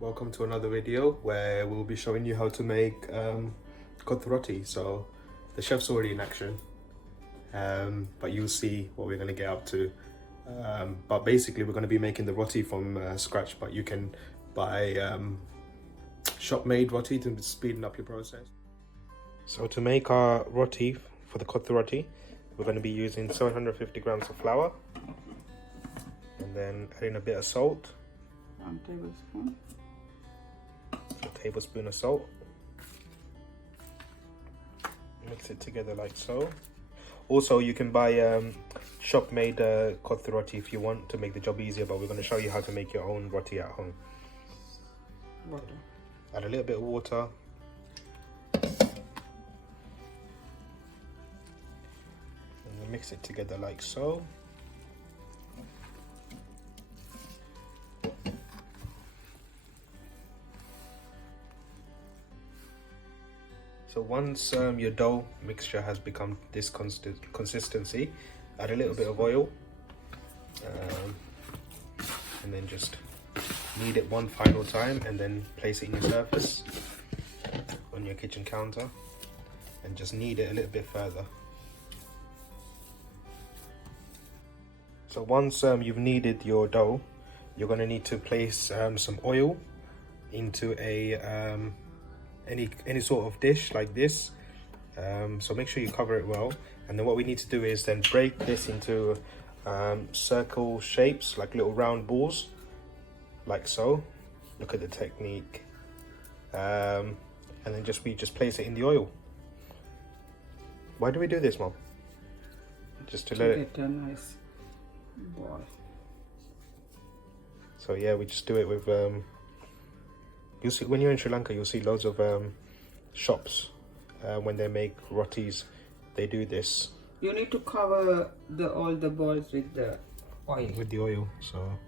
Welcome to another video where we'll be showing you how to make Kothu roti. So the chef's already in action, but you'll see what we're going to get up to. But basically we're going to be making the roti from scratch, but you can buy shop-made roti to speeden up your process. So to make our roti for the Kothu roti, we're going to be using 750 grams of flour and then adding a bit of salt. 1 tablespoon. A tablespoon of salt. Mix it together like so. Also, you can buy shop-made Kothu roti if you want to make the job easier, but we're going to show you how to make your own roti at home. Water. Add a little bit of water. And then mix it together like so. So once your dough mixture has become this consistency, add a little bit of oil and then just knead it one final time and then place it in your surface on your kitchen counter and just knead it a little bit further. So once you've kneaded your dough, you're going to need to place some oil into a any sort of dish like this, so make sure you cover it well. And then what we need to do is then break this into circle shapes, like little round balls, like so. Look at the technique. And then we just place it in the oil. Why do we do this, Mom? Just to let it get a nice ball. So yeah, we just do it with you'll see when you're in Sri Lanka, you'll see loads of shops when they make rotis, they do this. You need to cover all the balls with the oil. With the oil, so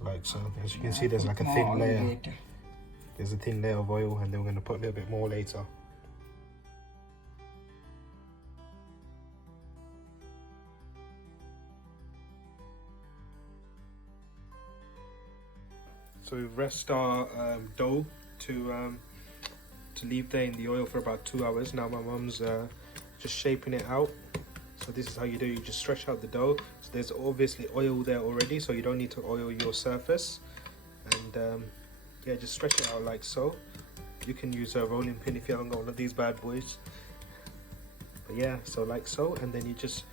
like so. As you can see, there's like a thin layer. There's a thin layer of oil, and then we're going to put a little bit more later. So we rest our dough to leave there in the oil for about 2 hours. Now my mum's just shaping it out. So this is how you do. You just stretch out the dough. So there's obviously oil there already, so you don't need to oil your surface. And yeah, just stretch it out like so. You can use a rolling pin if you haven't got one of these bad boys. But yeah, so like so, and then you just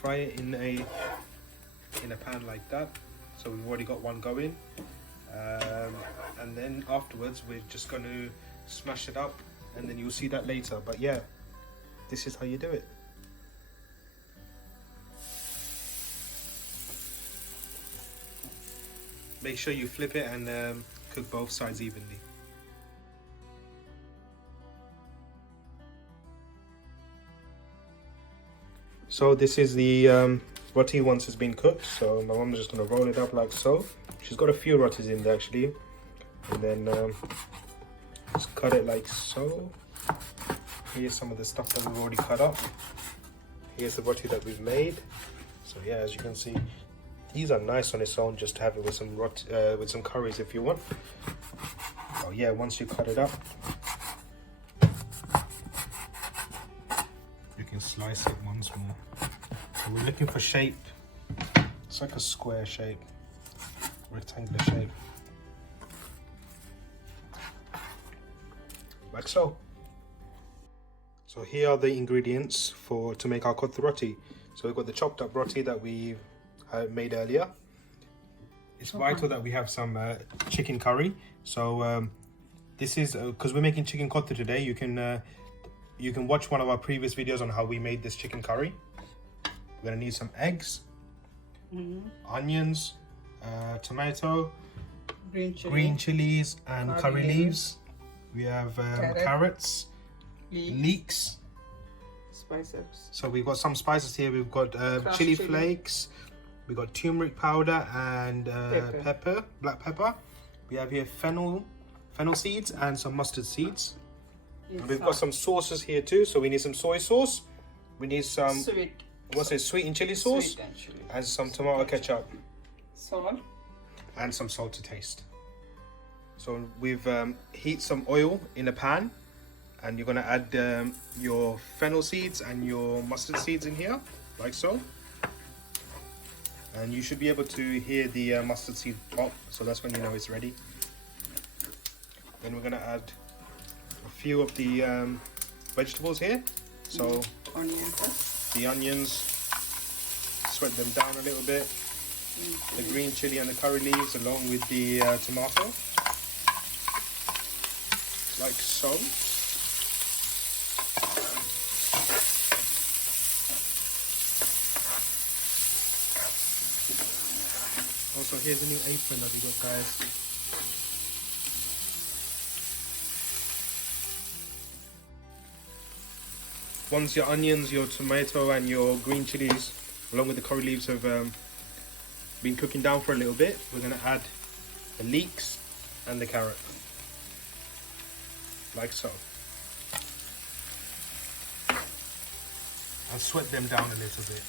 fry it in a pan like that. So we've already got one going. And then afterwards we're just going to smash it up, and then you'll see that later. But yeah, this is how you do it. Make sure you flip it and cook both sides evenly. So this is the roti once it's been cooked. So my mom's just going to roll it up like so. She's got a few rotis in there actually, and then just cut it like so. Here's some of the stuff that we've already cut up. Here's the roti that we've made. So yeah, as you can see, these are nice on its own, just to have it with some with some curries if you want. Oh yeah, once you cut it up, you can slice it once more. So we're looking for shape. It's like a square shape, rectangular shape, like so. So here are the ingredients to make our Kothu roti. So we've got the chopped up roti that we made earlier. It's vital that we have some chicken curry. So this is because we're making chicken Kothu today. You can watch one of our previous videos on how we made this chicken curry. We're gonna need some eggs, onions, tomato, green chilies, and curry leaves. We have carrots, leeks, spices. So we've got some spices here. We've got chili flakes, we've got turmeric powder and pepper, black pepper. We have here fennel seeds and some mustard seeds. Yes, and we've got some sauces here too. So we need some soy sauce. We need some sweet and chili sauce, and some tomato ketchup. Salt. And some salt to taste. So we've heat some oil in a pan, and you're gonna add your fennel seeds and your mustard seeds in here, like so. And you should be able to hear the mustard seed pop, so that's when you know it's ready. Then we're gonna add a few of the vegetables here. So the onions, sweat them down a little bit. The green chili and the curry leaves along with the tomato, like so. Also, here's a new apron that we got, guys. Once your onions, your tomato and your green chilies along with the curry leaves have been cooking down for a little bit, we're going to add the leeks and the carrot, like so. I'll sweat them down a little bit.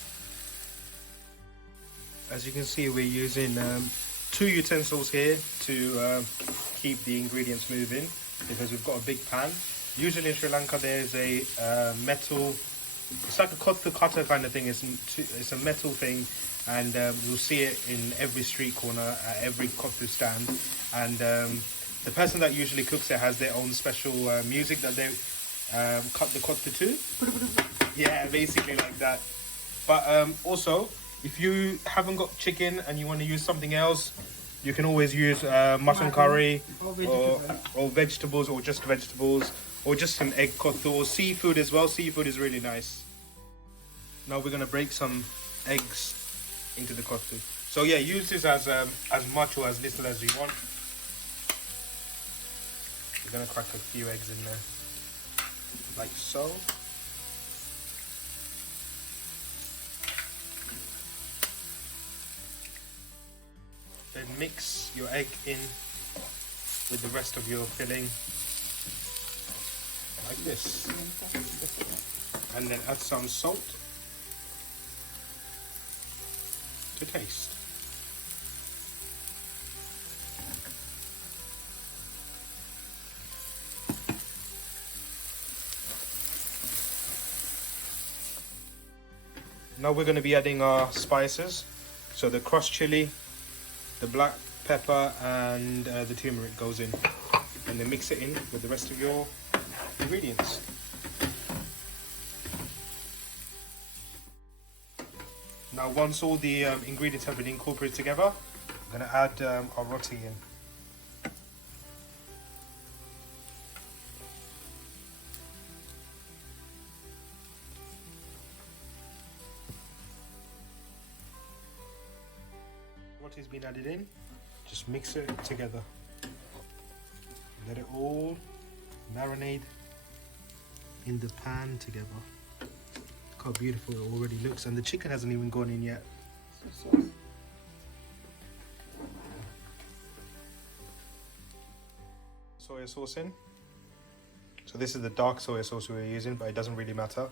As you can see, we're using 2 utensils here to keep the ingredients moving, because we've got a big pan. Usually in Sri Lanka there's a metal, it's like a Kottu cutter kind of thing, it's a metal thing, and you'll see it in every street corner, at every Kottu stand, and the person that usually cooks it has their own special music that they cut the Kottu to. Yeah, basically like that. But also, if you haven't got chicken and you want to use something else, you can always use mutton curry or vegetables, or just vegetables, or just some egg kothu, or seafood as well. Seafood is really nice. Now we're going to break some eggs into the kothu. So yeah, use this as much or as little as you want. We're going to crack a few eggs in there, like so. Then mix your egg in with the rest of your filling, like this. And then add some salt to taste. Now we're going to be adding our spices. So the crushed chili, the black pepper and the turmeric goes in, and then mix it in with the rest of your ingredients. Now once all the ingredients have been incorporated together, I'm going to add our roti in. Roti's been added in, just mix it together. Let it all marinate in the pan together. Look how beautiful it already looks, and the chicken hasn't even gone in yet. Soya sauce in. So this is the dark soya sauce we're using, but it doesn't really matter.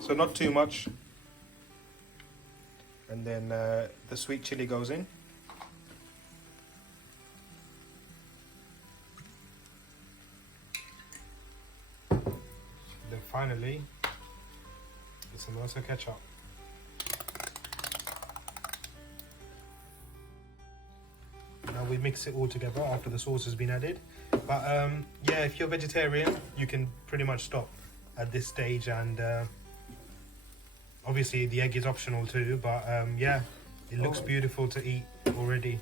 So not too much. And then the sweet chili goes in. Then finally, some also ketchup. Now we mix it all together after the sauce has been added. But yeah, if you're vegetarian, you can pretty much stop at this stage, and obviously the egg is optional too, but yeah, it looks beautiful to eat already.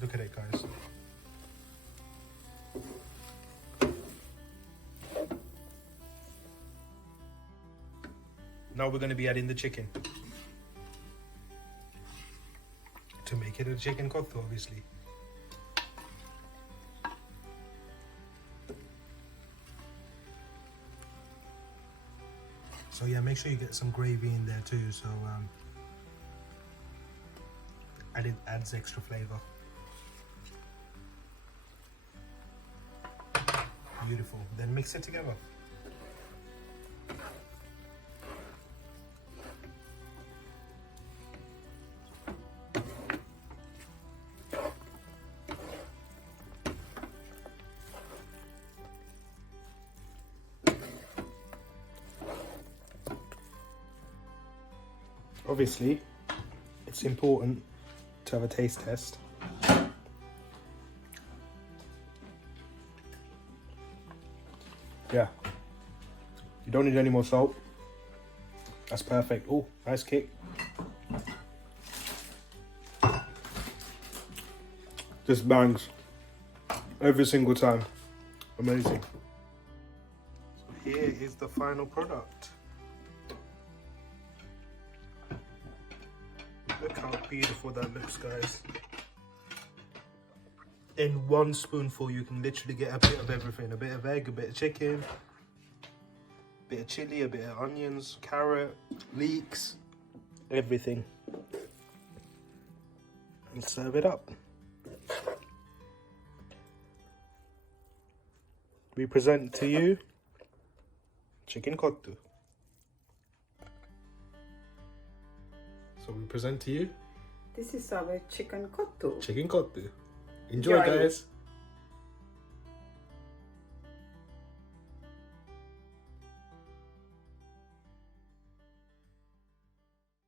Look at it, guys. Now we're going to be adding the chicken to make it a chicken kothu, obviously. So yeah, make sure you get some gravy in there too, so and it adds extra flavor. Beautiful. Then mix it together. obviously, it's important to have a taste test. Yeah. You don't need any more salt. That's perfect. Oh, nice kick. Just bangs. Every single time. Amazing. So here is the final product. Look how beautiful that looks, guys. In one spoonful, you can literally get a bit of everything. A bit of egg, a bit of chicken, a bit of chili, a bit of onions, carrot, leeks, everything. And serve it up. We present to you chicken kottu. So we present to you This is our chicken kottu. chicken kottu. Enjoy, guys.